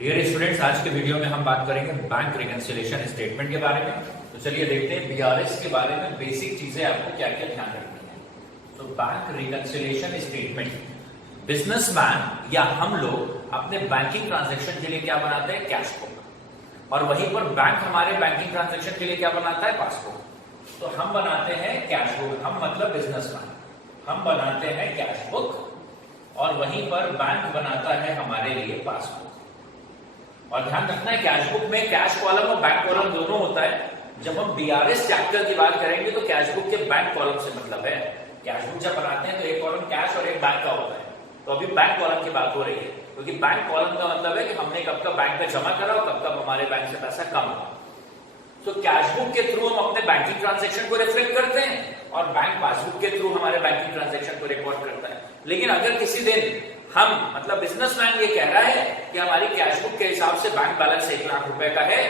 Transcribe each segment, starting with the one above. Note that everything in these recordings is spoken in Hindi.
डियर स्टूडेंट्स, आज के वीडियो में हम बात करेंगे बैंक रिकंसिलिएशन स्टेटमेंट के बारे में। तो चलिए देखते हैं बीआरएस के बारे में बेसिक चीजें आपको क्या क्या ध्यान रखनी है। तो बैंक रिकंसिलिएशन स्टेटमेंट, बिजनेसमैन या हम लोग अपने बैंकिंग ट्रांजैक्शन के लिए क्या बनाते हैं? Cash book. और वहीं पर बैंक हमारे बैंकिंग ट्रांजैक्शन के लिए क्या बनाता है? पासबुक। तो हम बनाते हैं कैश बुक, हम मतलब बिजनेसमैन, हम बनाते हैं कैश बुक और वहीं पर बैंक बनाता है हमारे लिए पासबुक। और ध्यान रखना है कैश बुक में कैश कॉलम और बैंक कॉलम दोनों होता है। जब हम बीआरएस चैप्टर की बात करेंगे तो कैश बुक के बैंक कॉलम से मतलब है। कैश बुक जब बनाते हैं तो एक कॉलम कैश और एक बैंक का होता है। तो अभी बैंक कॉलम की बात हो रही है, क्योंकि बैंक कॉलम का मतलब है कि हमने कब कब बैंक में जमा करा और कब कब हमारे बैंक से पैसा कम हुआ। तो कैश बुक के थ्रू हम अपने बैंकिंग ट्रांजैक्शन को रिफ्लेक्ट करते हैं और बैंक पासबुक के थ्रू हमारे बैंकिंग ट्रांजैक्शन को रिकॉर्ड करता है। लेकिन अगर किसी दिन हम मतलब बिजनेसमैन ये कह रहा है कि हमारी कैश बुक के हिसाब से बैंक बैलेंस 1 लाख रुपए का है,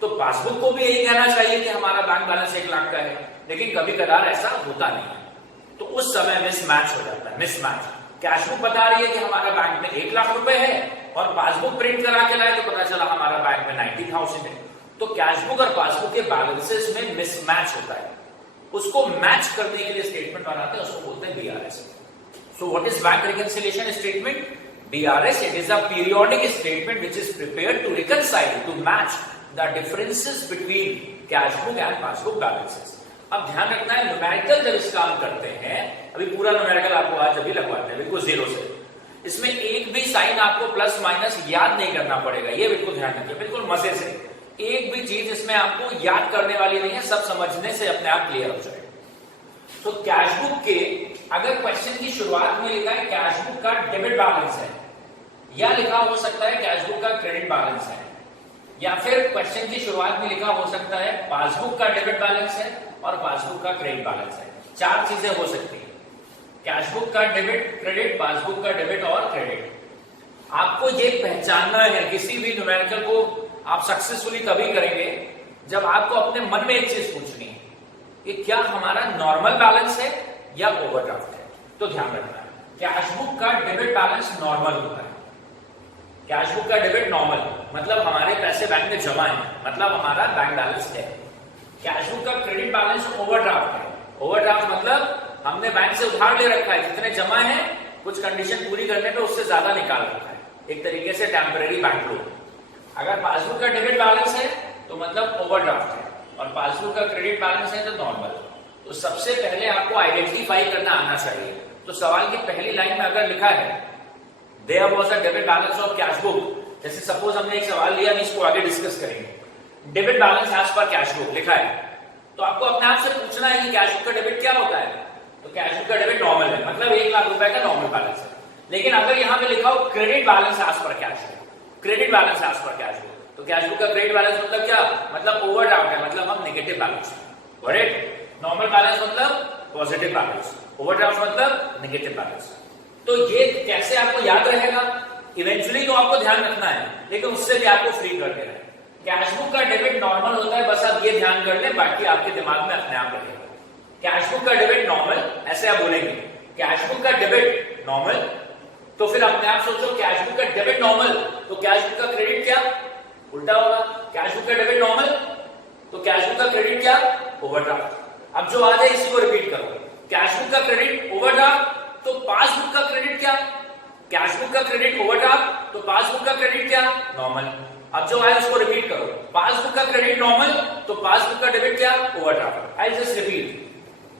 तो पासबुक को भी यही कहना चाहिए कि हमारा बैंक बैलेंस 1 लाख का है। लेकिन कभी कदार ऐसा होता नहीं है, तो उस समय मिसमैच हो जाता है। मिसमैच, कैश बुक बता रही है कि हमारा बैंक में 1 लाख रुपए है और पासबुक प्रिंट करा के लाए तो पता चला हमारा बैंक में 90,000 है। तो कैश बुक और पासबुक के बैलेंसेस में मिसमैच होता है, उसको मैच करने के लिए स्टेटमेंट बनाते हैं, उसको बोलते हैं BRS. So what is bank reconciliation statement? BRS, it is a periodic statement which is prepared to reconcile, to match the differences between cash book and passbook balances. अब ध्यान रखना है, न्यूमेरिकल जब इस काम करते हैं, अभी पूरा न्यूमेरिकल आपको आज अभी लगवाते हैं बिल्कुल जीरो से। इसमें एक भी साइन आपको प्लस माइनस याद नहीं करना पड़ेगा, ये बिल्कुल ध्यान रखिए, बिल्कुल मजे से। एक भी चीज इसमें आपको याद करने वाली नहीं है, सब समझने से अपने आप क्लियर हो जाएगा। तो कैश बुक के अगर क्वेश्चन की शुरुआत में लिखा है कैश बुक का डेबिट बैलेंस है, या लिखा हो सकता है कैश बुक का क्रेडिट बैलेंस है, या फिर क्वेश्चन की शुरुआत में लिखा हो सकता है पासबुक का डेबिट बैलेंस है और पासबुक का क्रेडिट बैलेंस है। 4 चीजें हो सकती है, कैश बुक का डेबिट क्रेडिट, पासबुक का डेबिट और क्रेडिट। आपको ये पहचानना है, किसी भी न्यूमेरिकल को आप सक्सेसफुली तभी करेंगे जब आपको अपने मन में एक चीज पूछनी है कि क्या हमारा नॉर्मल बैलेंस है या ओवरड्राफ्ट है। तो ध्यान रखना है, कैश बुक का डेबिट बैलेंस नॉर्मल होता है। कैश बुक का डेबिट नॉर्मल मतलब हमारे पैसे बैंक में जमा है, मतलब हमारा बैंक बैलेंस है। कैश बुक का क्रेडिट बैलेंस ओवरड्राफ्ट है। ओवरड्राफ्ट मतलब हमने बैंक से उधार ले रखा है, जितने जमा है कुछ कंडीशन पूरी करने पे उससे ज्यादा निकाल रखा है, एक तरीके से टेम्परेरी बैंक लोन। अगर पासबुक का डेबिट बैलेंस है तो मतलब ओवरड्राफ्ट है, और पासबुक का क्रेडिट बैलेंस है तो नॉर्मल। तो सबसे पहले आपको आइडेंटिफाई करना आना चाहिए। तो सवाल की पहली लाइन में अगर लिखा है there was a debit balance of cash book, जैसे सपोज हमने एक सवाल लिया, हम इसको आगे डिस्कस करेंगे। Debit balance as per cash book लिखा है, तो आपको अपने आप से पूछना है कि कैश बुक का डेबिट क्या होता है। तो कैश बुक का डेबिट नॉर्मल है, मतलब 1 लाख रुपए का नॉर्मल बैलेंस है। लेकिन अगर यहाँ पे लिखा हो credit balance as per cash book, credit balance as per cash book, तो कैश बुक का क्रेडिट बैलेंस मतलब क्या? मतलब ओवरड्राफ्ट है, मतलब हम नेगेटिव बैलेंस है। करेक्ट। नॉर्मल बैलेंस मतलब पॉजिटिव बैलेंस, ओवरड्राफ्ट मतलब नेगेटिव बैलेंस। तो ये कैसे आपको याद रहेगा? इवेंचुअली तो आपको ध्यान रखना है, लेकिन उससे भी आपको फ्री कर देना है। कैश बुक का डेबिट नॉर्मल होता है, बस आप ये ध्यान कर लें, बाकी आपके दिमाग में अपने आप रहेगा। कैश बुक का डेबिट नॉर्मल, ऐसे आप बोलेंगे कैश बुक का डेबिट नॉर्मल, तो फिर अपने आप सोचो कैश बुक का डेबिट नॉर्मल तो कैश बुक का क्रेडिट क्या? उल्टा होगा। कैश बुक का डेबिट नॉर्मल तो कैश बुक का क्रेडिट क्या? ओवरड्राफ्ट। अब जो आ जाए इसी को रिपीट करो, कैश बुक का क्रेडिट ओवरड्राफ्ट तो पासबुक का क्रेडिट क्या? कैश बुक का क्रेडिट ओवरड्राफ्ट तो पासबुक का क्रेडिट क्या? नॉर्मल। अब जो आए उसको रिपीट करो, पासबुक का क्रेडिट नॉर्मल तो पासबुक का डेबिट क्या? ओवरड्राफ्ट। I just repeat.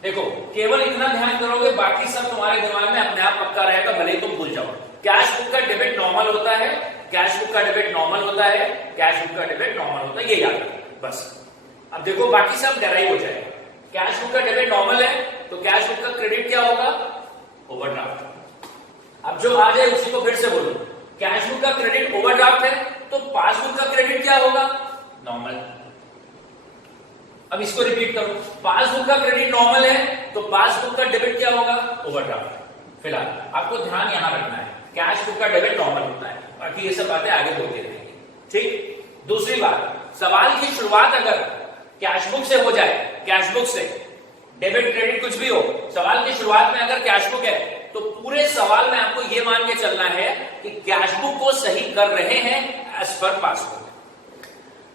देखो, केवल इतना ध्यान करोगे, बाकी सब तुम्हारे दिमाग में अपने आप पक्का रहेगा, भले ही तुम भूल जाओ। कैश बुक का डेबिट नॉर्मल होता है, कैश बुक का डेबिट नॉर्मल होता है, कैश बुक का डेबिट नॉर्मल होता है, ये याद रखो बस। अब देखो बाकी सब डेराइव हो जाएगा। कैश बुक का डेबिट नॉर्मल है तो कैश बुक का क्रेडिट क्या होगा? ओवरड्राफ्ट। अब जो आ जाए उसी को फिर से बोलो, कैश बुक का क्रेडिट ओवरड्राफ्ट है तो पासबुक का क्रेडिट क्या होगा? नॉर्मल। अब इसको रिपीट करो, पासबुक का क्रेडिट नॉर्मल है तो पासबुक का डेबिट क्या होगा? ओवरड्राफ्ट। फिलहाल आपको ध्यान यहां रखना है, कैश बुक का डेबिट नॉर्मल होता है, बाकी ये सब बातें आगे होती रहेंगी। ठीक। दूसरी बात, सवाल की शुरुआत अगर कैश बुक से हो जाए, कैश बुक से डेबिट क्रेडिट कुछ भी हो, सवाल की शुरुआत में अगर कैश बुक है तो पूरे सवाल में आपको यह मान के चलना है कि कैश बुक को सही कर रहे हैं as per passbook.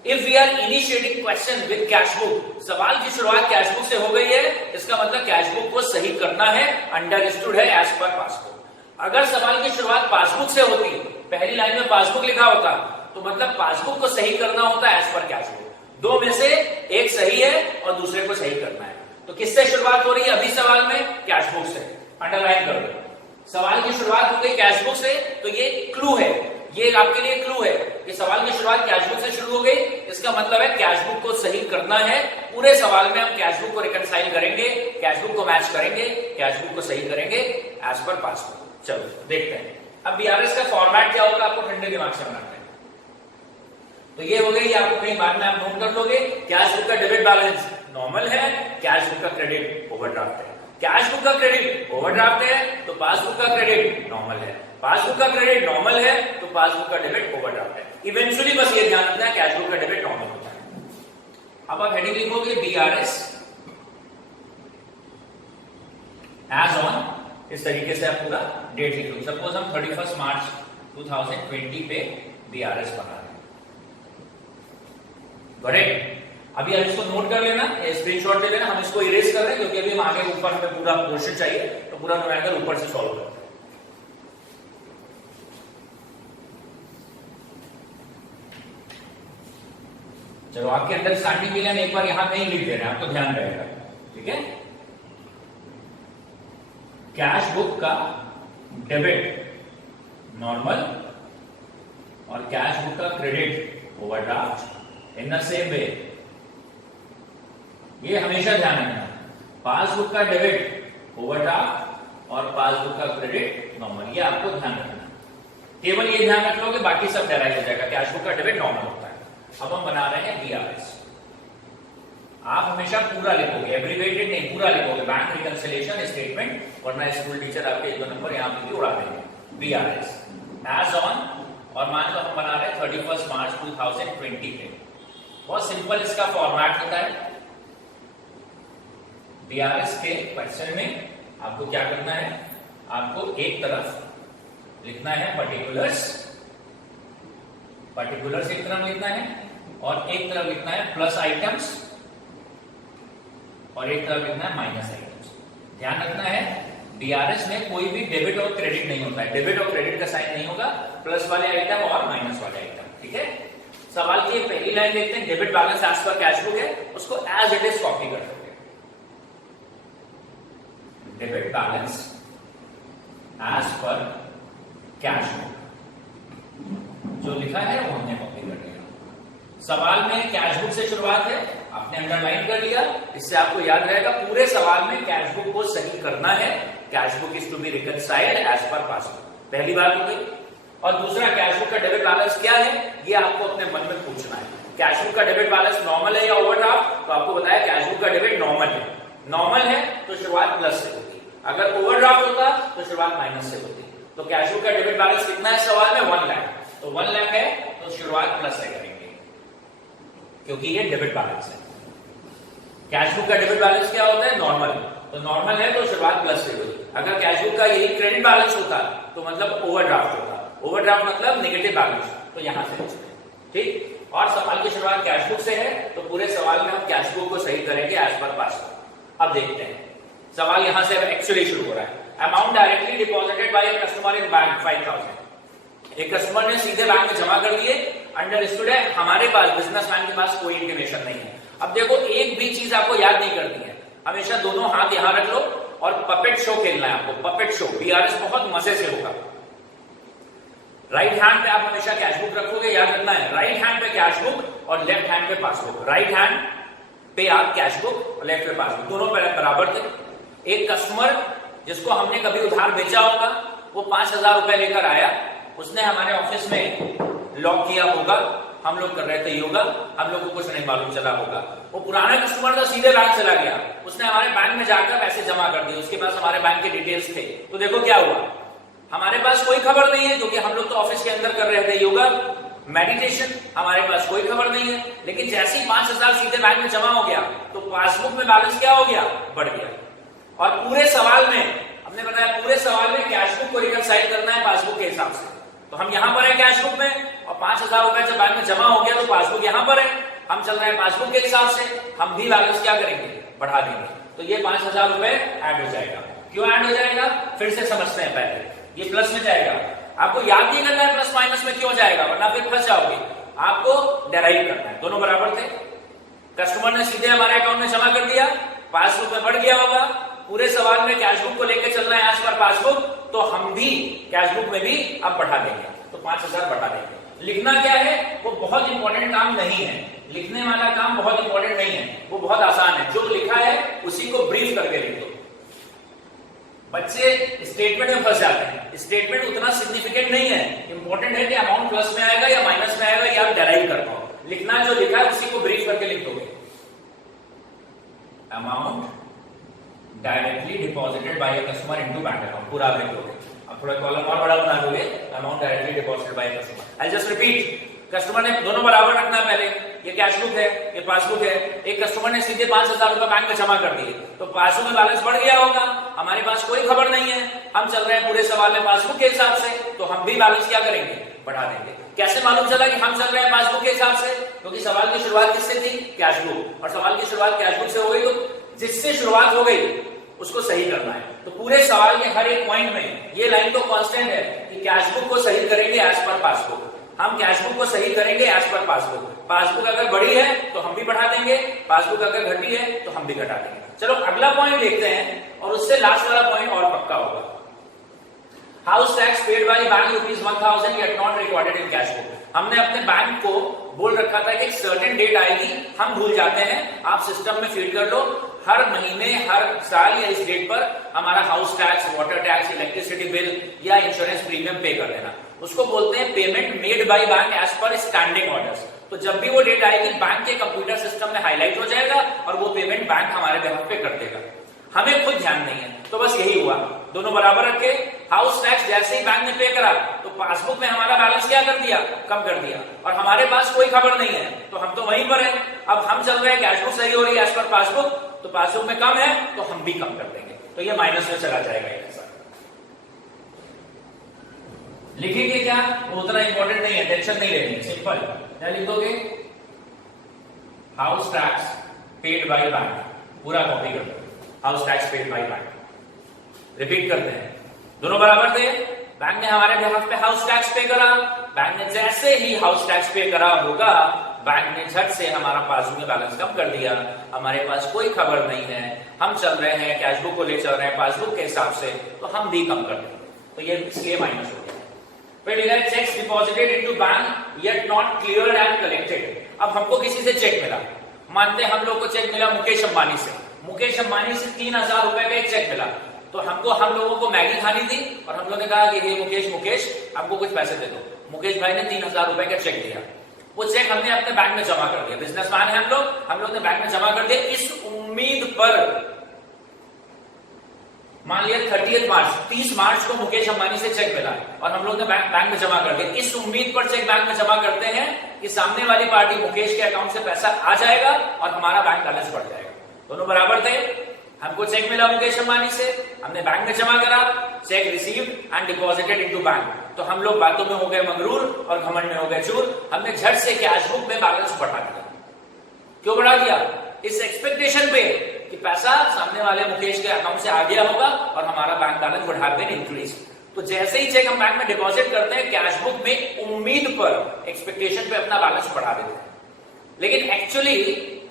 If we are initiating question with cash book, सवाल की शुरुआत कैश बुक से हो गई है, इसका मतलब कैश बुक को सही करना है, अंडरस्टूड है एज पर पासबुक। अगर सवाल की शुरुआत पासबुक से होती, पहली लाइन में पासबुक लिखा होता, तो मतलब पासबुक को सही करना होता है एज पर कैश बुक। दो में से एक सही है और दूसरे को सही करना है। तो किससे शुरुआत हो रही है अभी सवाल में? कैश बुक से। अंडरलाइन कर दो, सवाल की शुरुआत हो गई कैश बुक से, तो ये क्लू है, ये आपके लिए क्लू है कि सवाल की शुरुआत कैश बुक से शुरू हो गई, इसका मतलब है कैश बुक को सही करना है। पूरे सवाल में हम कैश बुक को रिकंसाइल करेंगे, कैश बुक को मैच करेंगे, कैश बुक को सही करेंगे एज पर पासबुक। चलो देखते हैं अब बीआरएस का फॉर्मेट क्या होगा, आपको ठंडे दिमाग से बनाना है। तो ये हो गई, ये आपको कहीं बाद में आप नोट कर लोगे। कैश बुक का डेबिट बैलेंस नॉर्मल है, कैश बुक का क्रेडिट ओवरड्राफ्ट है। कैश बुक का क्रेडिट ओवरड्राफ्ट है तो पासबुक का क्रेडिट नॉर्मल है, पासबुक का क्रेडिट नॉर्मल है तो पासबुक का डेबिट ओवरड्राफ्ट है। इवेंचुअली बस ये ध्यान रखना है कैश बुक का डेबिट नॉर्मल होता है। अब आप हेडिंग लिखोगे बीआरएस एज ऑन, इस तरीके से आप पूरा डेट लिख लो। सपोज हम 31 मार्च 2020 पे बीआरएस बना रहे हैं, करेक्ट। अभी आप इसको नोट कर लेना, स्क्रीनशॉट ले लेना। हम इसको इरेज कर रहे हैं क्योंकि अभी हम आगे ऊपर हमें पूरा पोर्शन चाहिए, तो पूरा न्यूमेरिकल ऊपर से सॉल्व करते हैं। चलो आपके अंडरस्टैंडिंग के लिए हम एक बार यहां कहीं लिख दे रहे हैं, आपको ध्यान रहेगा, ठीक है। कैश बुक का डेबिट नॉर्मल और कैश बुक का credit overdraft in the same way. ये हमेशा ध्यान रखना, पासबुक का डेबिट ओवरड्राफ्ट और पासबुक का क्रेडिट नॉर्मल, ये आपको ध्यान रखना। केवल ये ध्यान रख लो कि बाकी सब डेराइव हो जाएगा। कैश बुक का डेबिट नॉर्मल होता है। अब हम बना रहे हैं बीआरएस। आप हमेशा पूरा लिखोगे, एब्रिविएटेड नहीं, पूरा लिखोगे। बैंक रिकंसिलिएशन स्टेटमेंट, वरना स्कूल टीचर आपके एक दो नंबर यहां पे भी उड़ा देंगे। बीआरएस एज ऑन, और मान लो हम बना रहे हैं 31 मार्च 2020 पे। बहुत सिंपल इसका फॉर्मेट होता है। बीआरएस के क्वेश्चन में आपको क्या करना है, आपको एक तरफ लिखना है पर्टिकुलर्स, पर्टिकुलर्स एक तरफ लिखना है, और एक तरफ लिखना है प्लस आइटम्स, और एक तरफ लिखना है माइनस आइटम्स। ध्यान रखना है बीआरएस में कोई भी डेबिट और क्रेडिट नहीं होता है, डेबिट और क्रेडिट का साइन नहीं होगा, प्लस वाले आइटम और माइनस वाले आइटम, ठीक है। सवाल की पहली लाइन देखते हैं, debit balance as per cash book है, उसको एज इट इज कॉपी कर दोगे। Debit balance as per cash book जो लिखा है वो हमने कॉपी कर लिया। सवाल में कैश बुक से शुरुआत है, आपने अंडरलाइन कर लिया, इससे आपको याद रहेगा पूरे सवाल में कैश बुक को सही करना है। Cash book is to be reconciled as per passbook, पहली बात हो गई। और दूसरा, कैश बुक का डेबिट बैलेंस क्या है, ये आपको अपने मन में पूछना है। कैश बुक का डेबिट बैलेंस नॉर्मल है या ओवरड्राफ्ट, तो आपको बताया कैश बुक का डेबिट नॉर्मल है। नॉर्मल है तो शुरुआत प्लस से होती, अगर ओवरड्राफ्ट होता तो शुरुआत माइनस से होती। तो कैश बुक का डेबिट बैलेंस कितना है सवाल में, 1 लाख, तो 1 लाख है तो शुरुआत प्लस से करेंगे क्योंकि ये डेबिट बैलेंस है। कैश बुक का डेबिट बैलेंस क्या होता है, नॉर्मल, तो नॉर्मल है तो शुरुआत प्लस से होती। अगर कैश बुक का यही क्रेडिट बैलेंस होता तो मतलब ओवरड्राफ्ट होता, ओवरड्राफ्ट मतलब नेगेटिव बैलेंस, तो यहां से ठीक। और सवाल की शुरुआत कैश बुक से है तो पूरे सवाल में हम कैश बुक को सही करेंगे एज पर पासबुक। अब देखते हैं सवाल यहां से एक्चुअली शुरू हो रहा है। Amount directly deposited bye a customer in bank 5000। एक कस्टमर ने सीधे बैंक में जमा कर दिए, अंडरस्टूड है, हमारे पास बिजनेसमैन के पास कोई इंटीमेशन नहीं है। अब देखो एक भी चीज आपको याद नहीं करनी है, हमेशा दोनों हाथ यहां रख लो और पपेट शो खेलना है आपको। पपेट शो बीआरएस बहुत मजे से होगा। राइट हैंड पे आप हमेशा कैश बुक रखोगे, याद रखना है, राइट हैंड पे कैश बुक और लेफ्ट हैंड पे पासबुक। राइट हैंड पे आप कैश बुक और लेफ्ट पे पासबुक, दोनों बराबर थे। एक कस्टमर जिसको हमने कभी उधार बेचा होगा, वो 5000 रुपए लेकर आया, उसने हमारे ऑफिस में लॉक किया होगा, हम लोग कर रहे थे योगा, हम लोग को कुछ नहीं मालूम चला होगा। वो पुराना कस्टमर था, सीधे बैंक चला गया, उसने हमारे बैंक में जाकर पैसे जमा कर दिए, उसके पास हमारे बैंक के डिटेल्स थे। तो देखो क्या हुआ, हमारे पास कोई खबर नहीं है क्योंकि हम लोग तो ऑफिस के अंदर कर रहे थे योगा मेडिटेशन, हमारे पास कोई खबर नहीं है। लेकिन जैसे ही 5000 सीधे बैंक में जमा हो गया तो पासबुक में बैलेंस क्या हो गया, बढ़ गया। और पूरे सवाल में हमने बताया, पूरे सवाल में कैश बुक को रिकंसाइल करना है पासबुक के हिसाब से। तो हम यहां पर है कैश बुक में, और 5,000 रुपए जब बैंक में जमा हो गया तो पासबुक यहां पर है, हम चल रहे हैं पासबुक के हिसाब से, हम भी बैलेंस क्या करेंगे, बढ़ा देंगे। तो ये 5,000 रुपए ऐड हो जाएगा। क्यों ऐड हो जाएगा, फिर से समझते हैं पहले। ये प्लस में जाएगा, आपको याद नहीं करना है प्लस माइनस में क्यों जाएगा, वरना फिर फंस जाओगे। आपको डेराइव करना है, दोनों बराबर थे। कस्टमर ने सीधे हमारे अकाउंट में जमा कर दिया, पासबुक में बढ़ गया होगा, पूरे सवाल में कैश बुक को लेकर चल रहे हैं एज पर पासबुक, तो हम भी कैश बुक में भी अब बढ़ा देंगे, तो 5,000 बढ़ा देंगे। लिखना क्या है, वो बहुत इंपॉर्टेंट काम नहीं है, लिखने वाला काम बहुत इंपॉर्टेंट नहीं है, वो बहुत आसान है। जो लिखा है उसी को ब्रीफ करके लिख दो। बच्चे स्टेटमेंट में फंस जाते हैं, स्टेटमेंट उतना सिग्निफिकेंट नहीं है, इंपॉर्टेंट है कि अमाउंट प्लस में आएगा या माइनस में आएगा, या आप डेराइव कर पाओ। लिखना जो लिखा है उसी को ब्रीफ करके लिख दोगे। Amount directly deposited bye a customer into bank account, पूरा आप लिख दोगे। अब थोड़ा कॉलम और बड़ा बना दोगे, amount directly deposited bye a customer. I just repeat, customer ने दोनों बराबर रखना है पहले, ये कैश बुक है, ये पासबुक है। एक कस्टमर ने सीधे 5,000 रुपए बैंक में जमा कर दिए, तो पासबुक में बैलेंस बढ़ गया होगा, हमारे पास कोई खबर नहीं है, हम चल रहे हैं पूरे सवाल में पासबुक के हिसाब से, तो हम भी बैलेंस क्या करेंगे, बढ़ा देंगे। कैसे मालूम चला कि हम चल रहे हैं पासबुक के हिसाब से, क्योंकि सवाल की शुरुआत किससे थी, कैश बुक, और सवाल की शुरुआत कैश बुक से हो गई, तो जिससे शुरुआत हो गई उसको सही करना है। तो पूरे सवाल के हर एक पॉइंट में ये लाइन तो कांस्टेंट है कि कैश बुक को सही करेंगे एज पर पासबुक, हम कैश बुक को सही करेंगे एज पर पासबुक। पासबुक अगर बड़ी है तो हम भी बढ़ा देंगे, पासबुक अगर घटी है तो हम भी घटा देंगे। चलो अगला पॉइंट देखते हैं, और उससे लास्ट वाला पॉइंट और पक्का होगा। House tax paid by bank ₹1,000 yet not recorded in cash book. हमने अपने बैंक को बोल रखा था कि एक सर्टेन डेट आएगी, हम भूल जाते हैं, आप सिस्टम में फीड कर लो, हर महीने हर साल या इस डेट पर हमारा house tax, water tax, electricity bill या इंश्योरेंस प्रीमियम पे कर देना। उसको बोलते हैं payment made by bank as per standing orders. तो जब भी वो डेट आएगी बैंक के कंप्यूटर सिस्टम में हाईलाइट हो जाएगा और वो पेमेंट बैंक हमारे बिहाफ पे कर देगा। हमें खुद ध्यान नहीं है, तो बस यही हुआ, दोनों बराबर रखे। हाउस टैक्स जैसे ही बैंक ने पे करा तो पासबुक में हमारा बैलेंस क्या कर दिया, कम कर दिया, और हमारे पास कोई खबर नहीं है, तो हम तो वहीं पर है। अब हम चल रहे हैं कैश बुक सही हो रही है एज पर पासबुक, तो पासबुक में कम है तो हम भी कम कर देंगे, तो ये माइनस में चला जाएगा। ऐसा लिखेंगे क्या, वो उतना इंपॉर्टेंट नहीं है, टेंशन नहीं लेनी, सिंपल। क्या लिख दोगे, house tax paid by bank, पूरा कॉपी कर दो, house tax paid by bank. Repeat करते हैं, दोनों बराबर थे, बैंक ने हमारे बिहाफ पे हाउस टैक्स पे करा, बैंक ने जैसे ही हाउस टैक्स पे करा होगा, बैंक ने झट से हमारा पासबुक में बैलेंस कम कर दिया, हमारे पास कोई खबर नहीं है, हम चल रहे हैं कैश बुक को ले चल रहे हैं पासबुक के हिसाब से, तो हम भी कम कर देंगे, तो ये इसलिए माइनस हो गया। फिर लिखा है checks deposited into bank yet not cleared and collected. अब हमको किसी से चेक मिला, मानते हैं हम लोग को चेक मिला मुकेश अंबानी से, मुकेश अंबानी से 3,000 रुपए का एक चेक मिला, तो हम लोगों को मैगी खानी थी और हम लोगों ने कहा कि ये मुकेश हमको कुछ पैसे दे दो। मुकेश भाई ने 3,000 रुपए का चेक दिया, वो चेक हमने अपने बैंक में जमा कर दिया, बिजनेसमैन है हम लोग ने बैंक में जमा कर दिया, इस उम्मीद पर, मान लिया 30 मार्च को मुकेश अंबानी से चेक मिला और हम लोग ने बैंक में जमा कर दिया, इस उम्मीद पर चेक बैंक में जमा करते हैं कि सामने वाली पार्टी मुकेश के अकाउंट से पैसा आ जाएगा और हमारा बैंक बैलेंस बढ़ जाएगा। दोनों बराबर थे, हमको चेक मिला मुकेश अंबानी से, हमने बैंक में जमा करा, check received and deposited into bank, तो हम लोग बातों में हो गए मगरूर और घमंड में हो गए चूर, हमने झट से कैश बुक में बैलेंस बढ़ा दिया। क्यों बढ़ा दिया, इस एक्सपेक्टेशन पे कि पैसा सामने वाले मुकेश के अकाउंट से आ गया होगा और हमारा bank balance would have been increase. तो जैसे ही चेक हम बैंक में डिपॉजिट करते हैं, कैश बुक में उम्मीद पर, एक्सपेक्टेशन पे अपना बैलेंस बढ़ा देते हैं, लेकिन एक्चुअली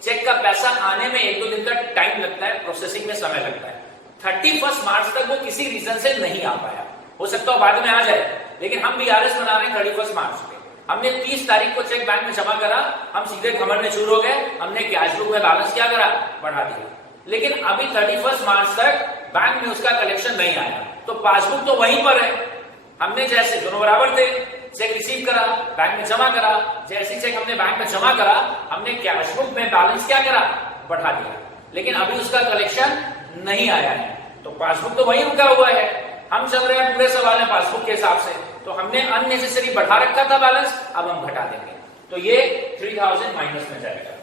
चेक का पैसा आने में 1-2 दिन का टाइम लगता है, प्रोसेसिंग में समय लगता है। 31 मार्च तक वो किसी रीजन से नहीं आ पाया, हो सकता है बाद में आ जाए, लेकिन हम बीआरएस बना रहे हैं 31 मार्च पे। हमने 30 तारीख को चेक बैंक में जमा करा, हम सीधे घमंड में चूर हो गए, हमने कैश बुक में बैलेंस क्या करा, बढ़ा दिया, लेकिन अभी 31 मार्च तक बैंक में उसका कलेक्शन नहीं आया, तो पासबुक तो वहीं पर है। हमने जैसे दोनों बराबर थे, चेक रिसीव करा, बैंक में जमा करा, जैसे चेक हमने बैंक में जमा करा, हमने कैश बुक में बैलेंस क्या करा, बढ़ा दिया, लेकिन अभी उसका कलेक्शन नहीं आया है, तो पासबुक तो वहीं रुका हुआ है। हम चल रहे हैं पूरे सवाल में पासबुक के हिसाब से, तो हमने अननेसेसरी बढ़ा रखा था बैलेंस, अब हम घटा देंगे, तो ये 3,000 माइनस में जाएगा।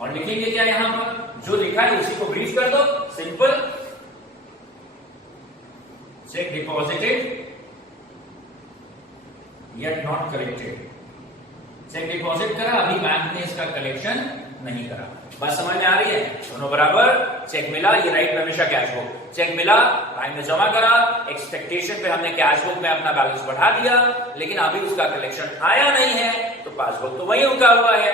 और लिखेंगे क्या, यहां पर जो लिखा है उसी को ब्रीफ कर दो, simple. Cheque deposited yet not collected. Cheque deposit करा, अभी बैंक ने इसका कलेक्शन नहीं करा। बात समझ में आ रही है? दोनों बराबर। चेक मिला, ये राइट पे हमेशा कैश बुक। चेक मिला, बैंक ने जमा करा, एक्सपेक्टेशन पे हमने कैश बुक में अपना बैलेंस बढ़ा दिया, लेकिन अभी उसका कलेक्शन आया नहीं है, तो पासबुक तो वही रुका हुआ है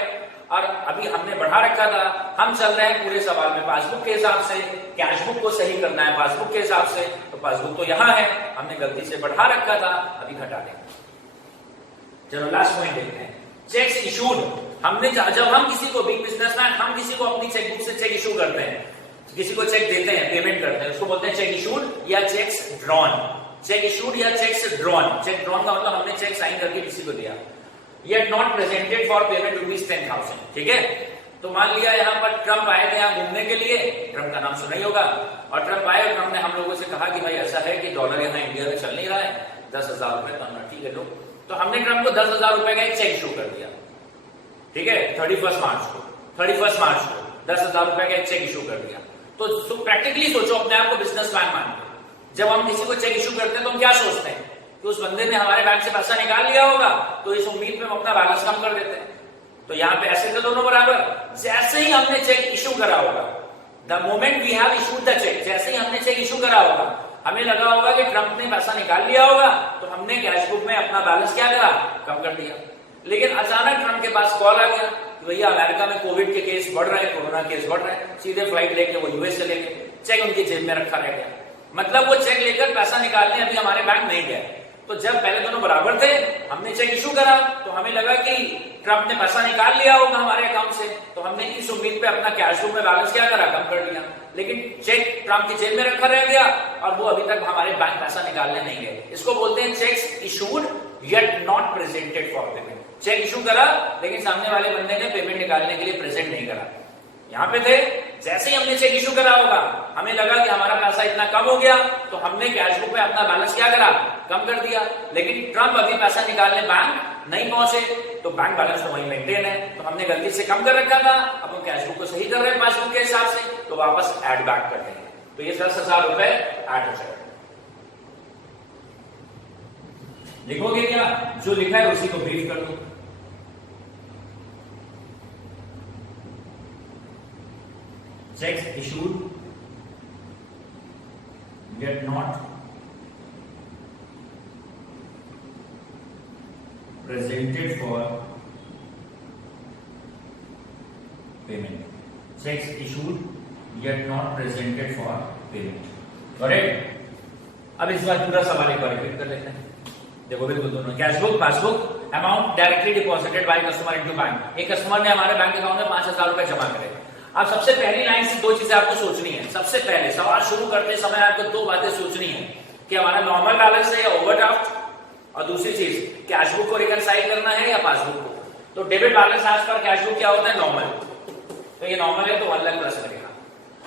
और अभी हमने बढ़ा रखा था। हम चल रहे हैं पूरे सवाल में पासबुक के हिसाब से, कैश बुक को सही करना है पासबुक के हिसाब से, तो पासबुक तो यहां है, हमने गलती से बढ़ा रखा था, अभी घटा देंगे। चलो लास्ट पॉइंट देखते हैं, चेक्स इशूड। हमने जब हम किसी को, बिग बिजनेसमैन, हम किसी को अपनी चेकबुक से चेक इशू करते हैं, किसी को चेक देते हैं, पेमेंट करते हैं, उसको बोलते हैं चेक इशूड या चेक्स ड्रॉन। चेक इशूड या चेक्स ड्रॉन। चेक ड्रॉन का मतलब हमने चेक साइन करके किसी को दिया। Yet not presented for payment ₹10,000। ठीक है, तो मान लिया यहाँ पर ट्रम्प आए थे यहाँ घूमने के लिए, ट्रम्प का नाम सुना ही होगा, और ट्रम्प आए और ट्रम्प ने हम लोगों से कहा कि भाई ऐसा है कि डॉलर यहाँ इंडिया में चल नहीं रहा है, 10,000 रुपए कम। ठीक है, लो, तो हमने ट्रम्प को 10,000 रुपए का एक चेक इशू कर दिया। ठीक है, 31 मार्च को 10,000 रुपए का एक चेक इशू कर दिया। तो प्रैक्टिकली सोचो, अपने आप को बिजनेसमैन मान लो, जब हम किसी को चेक इशू करते हैं तो हम क्या सोचते हैं कि उस बंदे ने हमारे बैंक से पैसा निकाल लिया होगा, तो इस उम्मीद में हम अपना बैलेंस कम कर देते हैं। तो यहाँ पे ऐसे तो दोनों बराबर। जैसे ही हमने चेक इशू करा होगा, the moment we have issued the cheque, जैसे ही हमने चेक इशू करा होगा, हमें लगा होगा कि ट्रम्प ने पैसा निकाल लिया होगा, तो हमने कैश बुक में अपना बैलेंस क्या करा, कम कर दिया। लेकिन अचानक ट्रम्प के पास कॉल आ गया कि भैया अमेरिका में कोविड के केस बढ़ रहे हैं, कोरोना केस बढ़ रहे हैं, सीधे फ्लाइट लेके वो यूएस चले गए, चेक उनकी जेब में रखा रह गया। मतलब वो चेक लेकर पैसा निकालने अभी हमारे बैंक नहीं गए। तो जब पहले दोनों बराबर थे, हमने चेक इशू करा, तो हमें लगा कि ट्रम्प ने पैसा निकाल लिया होगा हमारे अकाउंट से, तो हमने इस उम्मीद पे अपना कैश बुक में बैलेंस क्या करा, कम कर दिया। लेकिन चेक ट्रम्प की जेब में रखा रह गया और वो अभी तक हमारे बैंक पैसा निकालने नहीं गए। इसको बोलते हैं cheques issued yet not presented for payment. Cheque issue करा, लेकिन सामने वाले बंदे ने पेमेंट निकालने के लिए प्रेजेंट नहीं करा। यहाँ पे थे, जैसे ही हमने चेक इशू करा होगा, हमें लगा कि हमारा पैसा इतना कम हो गया, तो हमने कैश बुक में अपना बैलेंस क्या करा, कम कर दिया। लेकिन ट्रम्प अभी पैसा निकालने बैंक नहीं पहुंचे, तो बैंक बैलेंस तो वही मेंटेन है, तो हमने गलती से कम कर रखा था, अब हम कैश बुक को सही कर रहे हैं पासबुक के हिसाब से, तो वापस ऐड बैक कर देंगे, तो ये 10,000 रुपए ऐड हो जाएगा। लिखोगे क्या, जो लिखा है उसी को ब्रीफ कर दो। Checks issued yet not presented for payment. Checks issued yet not presented for payment. Correct? अब इस बार पूरा सवाल एक बार रिपीट कर लेते हैं। देखो बिल्कुल दोनों, cash book, passbook, amount directly deposited by customer into bank. एक कस्टमर ने हमारे बैंक अकाउंट में 5,000 रुपए जमा करे। अब सबसे पहली लाइन से दो चीजें आपको सोचनी है। सबसे पहले सवाल शुरू करते समय आपको दो बातें सोचनी है कि हमारा नॉर्मल बैलेंस है या ओवरड्राफ्ट, और दूसरी चीज कैश बुक को रिकनसाइल करना है या पासबुक को। तो डेबिट बैलेंस आज पर कैश बुक क्या होता है, नॉर्मल, तो ये नॉर्मल है तो 1 लाख प्लस लगेगा,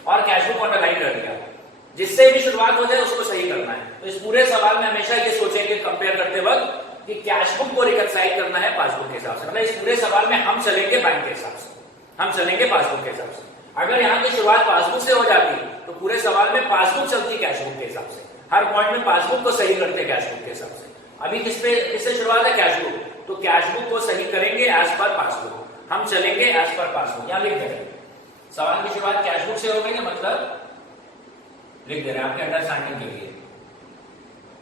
और कैश बुक अंडरलाइन कर दिया। जिससे भी शुरुआत हो जाए उसको सही करना है। तो इस पूरे सवाल में हमेशा ये सोचेंगे कंपेयर करते वक्त कि कैश बुक को रिकनसाइल करना है पासबुक के हिसाब से। मतलब इस पूरे सवाल में हम चलेंगे बैंक के हिसाब से, हम चलेंगे पासबुक के हिसाब से। अगर यहाँ की शुरुआत पासबुक से हो जाती तो पूरे सवाल में पासबुक चलती कैश बुक के हिसाब से, हर पॉइंट में पासबुक को सही करते कैश बुक के हिसाब से। अभी किससे शुरुआत है, कैश बुक, तो कैश बुक को सही करेंगे एज पर पासबुक, हम चलेंगे एज पर पासबुक। यहाँ लिख दे रहे हैं सवाल की शुरुआत कैश बुक से हो गई, मतलब लिख दे रहे हैं आपके अंडरस्टैंडिंग के लिए,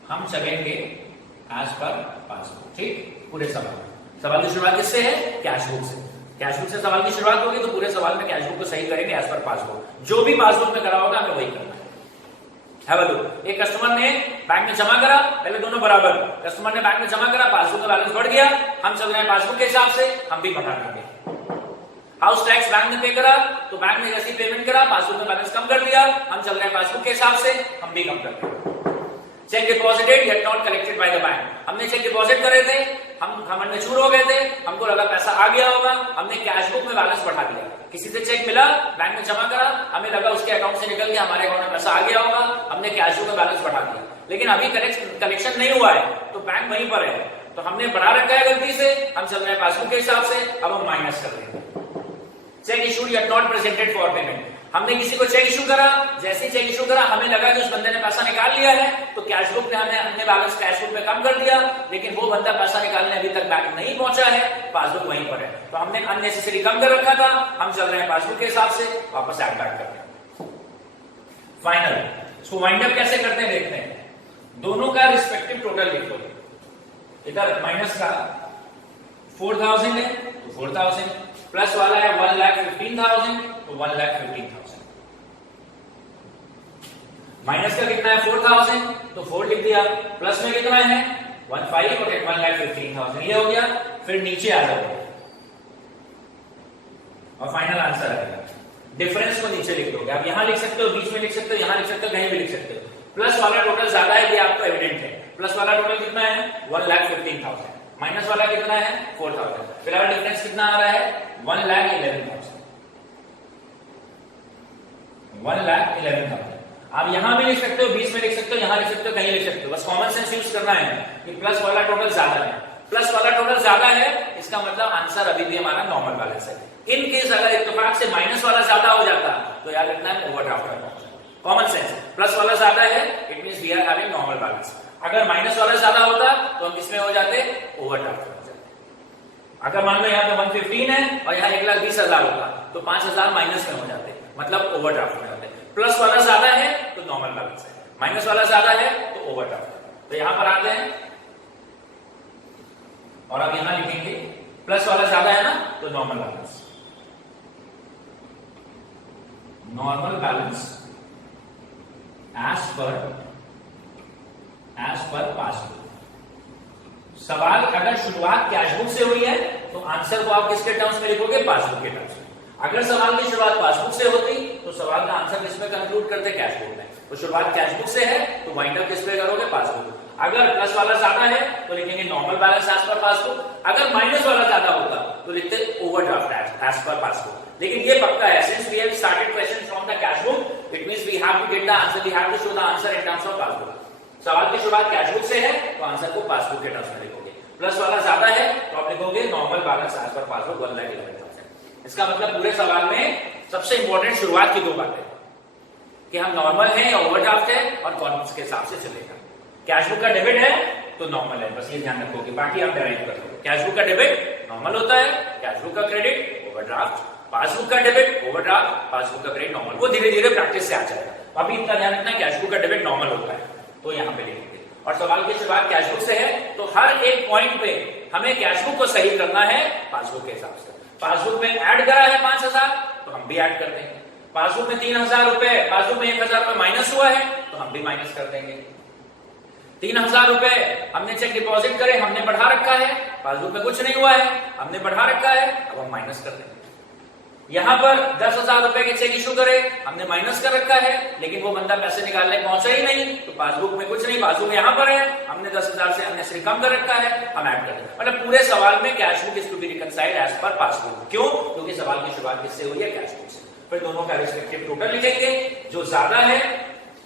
हम चलेंगे एज पर पासबुक। ठीक, पूरे सवाल की शुरुआत किससे है, कैश बुक से। कैश बुक से सवाल की शुरुआत होगी तो पूरे सवाल में कैश बुक को सही करेंगे एज पर पासबुक। जो भी पासबुक में करा होगा हमें वही करना है। एक कस्टमर ने बैंक में जमा करा, पहले दोनों बराबर, कस्टमर ने बैंक में जमा करा, पासबुक का बैलेंस बढ़ गया, हम चल रहे हैं पासबुक के हिसाब से, हम भी बढ़ा देंगे। हाउस टैक्स बैंक ने पे करा, तो बैंक ने जैसी पेमेंट करा, पासबुक में बैलेंस कम कर लिया, हम चल रहे हैं पासबुक के हिसाब से, हम भी कम कर देंगे। Check deposited yet not collected by the bank, हमने चेक डिपॉजिट करे थे, हम मैच्योर हो गए थे, हमको लगा पैसा आ गया होगा, हमने कैश बुक में बैलेंस बढ़ा दिया। किसी से चेक मिला, बैंक में जमा करा, हमें लगा उसके अकाउंट से निकल गया, हमारे अकाउंट में पैसा आ गया होगा, हमने कैश बुक में बैलेंस बढ़ा दिया। लेकिन अभी कलेक्शन नहीं हुआ है, तो बैंक वहीं पर है, तो हमने बढ़ा रखा है गलती से, हम चल रहे हैं पासबुक के हिसाब से, अब हम माइनस कर रहे हैं। Check issued yet not presented for payment, हमने किसी को चेक इशू करा, जैसे ही चेक इशू करा हमें लगा कि उस बंदे ने पैसा निकाल लिया है, तो कैश बुक में हमने बैलेंस कैश बुक में कम कर दिया, लेकिन वो बंदा पैसा निकालने अभी तक बैंक नहीं पहुंचा है, पासबुक वहीं पर है, तो हमने अननेसेसरी कम कर रखा था, हम चल रहे हैं पासबुक के हिसाब से, वापस ऐड बैक करते हैं। फाइनल इसको वाइंड अप कैसे करते हैं देखते हैं। दोनों का रिस्पेक्टिव टोटल लिख लो। इधर माइनस का 4000 है तो 4000, प्लस वाला है 1,15,000 तो 1,15,000, माइनस का कितना है 4000 तो 4 लिख दिया, प्लस में कितना है 15 और 1,15,000, ये हो गया। फिर नीचे आ जाओगे और फाइनल आंसर आएगा। डिफरेंस को नीचे लिख दोगे, आप यहां लिख सकते हो, बीच में लिख सकते हो, यहां लिख सकते हो, कहीं भी लिख सकते हो। प्लस वाला टोटल ज्यादा है, ये आपको एविडेंट है। प्लस वाला टोटल कितना है 1,15,000, माइनस वाला कितना है 4,000, फिर अब डिफरेंस कितना आ रहा है 1,11,000, 1,11,000। आप यहां भी लिख सकते हो, बीच में लिख सकते हो, यहां लिख सकते हो, कहीं लिख सकते हो, बस कॉमन सेंस यूज करना है कि प्लस वाला टोटल ज्यादा है। प्लस वाला टोटल ज्यादा है, इसका मतलब आंसर अभी भी हमारा नॉर्मल बैलेंस है। इन केस अगर इत्तेफाक से माइनस वाला ज्यादा हो जाता तो याद रखना है ओवरड्राफ्ट करना। कॉमन सेंस, प्लस वाला ज्यादा है it means we are having normal balance. अगर माइनस वाला ज्यादा होता तो हम किसमें हो जाते ओवरड्राफ्ट हो जाते। अगर मान लो यहाँ पे 115 है और यहाँ 1,20,000 होता तो 5,000 माइनस में हो जाते, मतलब ओवरड्राफ्ट में होते। प्लस वाला ज्यादा है तो नॉर्मल बैलेंस है, माइनस वाला ज्यादा है तो ओवरड्राफ्ट। तो यहां पर आते हैं और अब यहां लिखेंगे प्लस वाला ज्यादा है ना तो normal balance, normal balance as per passbook. सवाल अगर शुरुआत कैशबुक से हुई है तो आंसर को आप किसके टर्म्स में लिखोगे पासबुक के टर्म्स में। अगर सवाल की शुरुआत पासबुक से होती तो सवाल का आंसर किस में कंक्लूड करते कैशबुक में। तो शुरुआत कैशबुक से है तो वाइंड अप किस पे करोगे पासबुक। अगर प्लस वाला ज्यादा है तो लिखेंगे normal balance as per passbook. अगर माइनस वाला ज्यादा होता तो लिखते ओवरड्राफ्ट एज पर पासबुक। लेकिन ये पक्का है, since we have started question from the cashbook it means we have to get the answer, we have to show the answer in terms of passbook. सवाल की शुरुआत कैशबुक से है तो आंसर को पासबुक के टर्म्स में लिखोगे। प्लस वाला ज्यादा है तो आप लिखोगे normal balance as per passbook 1,11,000। इसका मतलब पूरे सवाल में सबसे इंपॉर्टेंट शुरुआत की दो बातें कि हम नॉर्मल है या ओवरड्राफ्ट है और कौन के हिसाब से चलेगा। कैशबुक का डेबिट है तो नॉर्मल है, बस ये ध्यान रखोगे, बाकी आप डेराइव कर लो। कैशबुक का डेबिट नॉर्मल होता है, कैशबुक का क्रेडिट ओवरड्राफ्ट, पासबुक का डेबिट ओवरड्राफ्ट, पासबुक का क्रेडिट नॉर्मल। वो धीरे धीरे प्रैक्टिस से आ जाएगा। अभी इतना ध्यान रखना कैशबुक का डेबिट नॉर्मल होता है तो यहाँ पे लिखेंगे। और सवाल की शुरुआत कैशबुक से है तो हर एक पॉइंट पे हमें कैशबुक को सही करना है पासबुक के हिसाब से। पासबुक में ऐड करा है 5,000 तो हम भी ऐड कर देंगे। पासबुक में 3,000 रुपए, पासबुक में 1,000 रुपए माइनस हुआ है तो हम भी माइनस कर देंगे। 3,000 रुपए हमने चेक डिपॉजिट करे, हमने बढ़ा रखा है, पासबुक में कुछ नहीं हुआ है, हमने बढ़ा रखा है, अब हम माइनस कर देंगे। यहां पर 10,000 रुपए के चेक इशू करे, हमने माइनस कर रखा है, लेकिन वो बंदा पैसे निकालने पहुंचा ही नहीं तो पासबुक में कुछ नहीं, पासबुक यहां पर है, हमने 10,000 से हमने सिर्फ कम कर रखा है, हम ऐड कर देंगे। मतलब पूरे सवाल में cashbook is to be reconciled as per passbook. क्यों? क्योंकि सवाल की शुरुआत किससे हुई है कैशबुक से। फिर दोनों का रिस्पेक्टिव टोटल लिखेंगे, जो ज्यादा है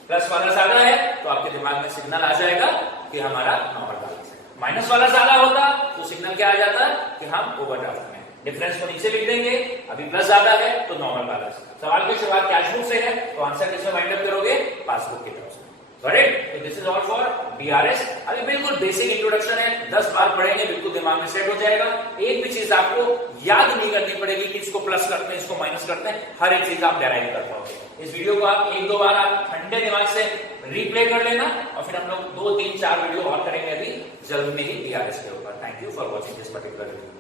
प्लस वाला ज्यादा है तो आपके दिमाग में सिग्नल आ जाएगा कि हमारा नॉर्मल बैलेंस है। माइनस वाला ज्यादा होता तो सिग्नल क्या आ जाता कि हम ओवरड्राफ्ट में। डिफरेंस को नीचे लिख देंगे, अभी प्लस ज्यादा है तो नॉर्मल बैलेंस। सवाल की शुरुआत कैशबुक से है तो आंसर किसमें वाइंड अप करोगे पासबुक की तरफ से। करेक्ट? तो this is all for BRS. अभी बिल्कुल बेसिक इंट्रोडक्शन है, 10 बार पढ़ेंगे बिल्कुल दिमाग में सेट हो जाएगा। एक भी चीज आपको याद नहीं करनी पड़ेगी कि इसको प्लस करते हैं इसको माइनस करते हैं, हर एक चीज आप डेराइव कर पाओगे। इस वीडियो को आप 1-2 बार आप ठंडे दिमाग से रिप्ले कर लेना और फिर हम लोग 2-3-4 वीडियो और करेंगे अभी जल्द में ही बीआरएस के ऊपर। Thank you for watching this particular video.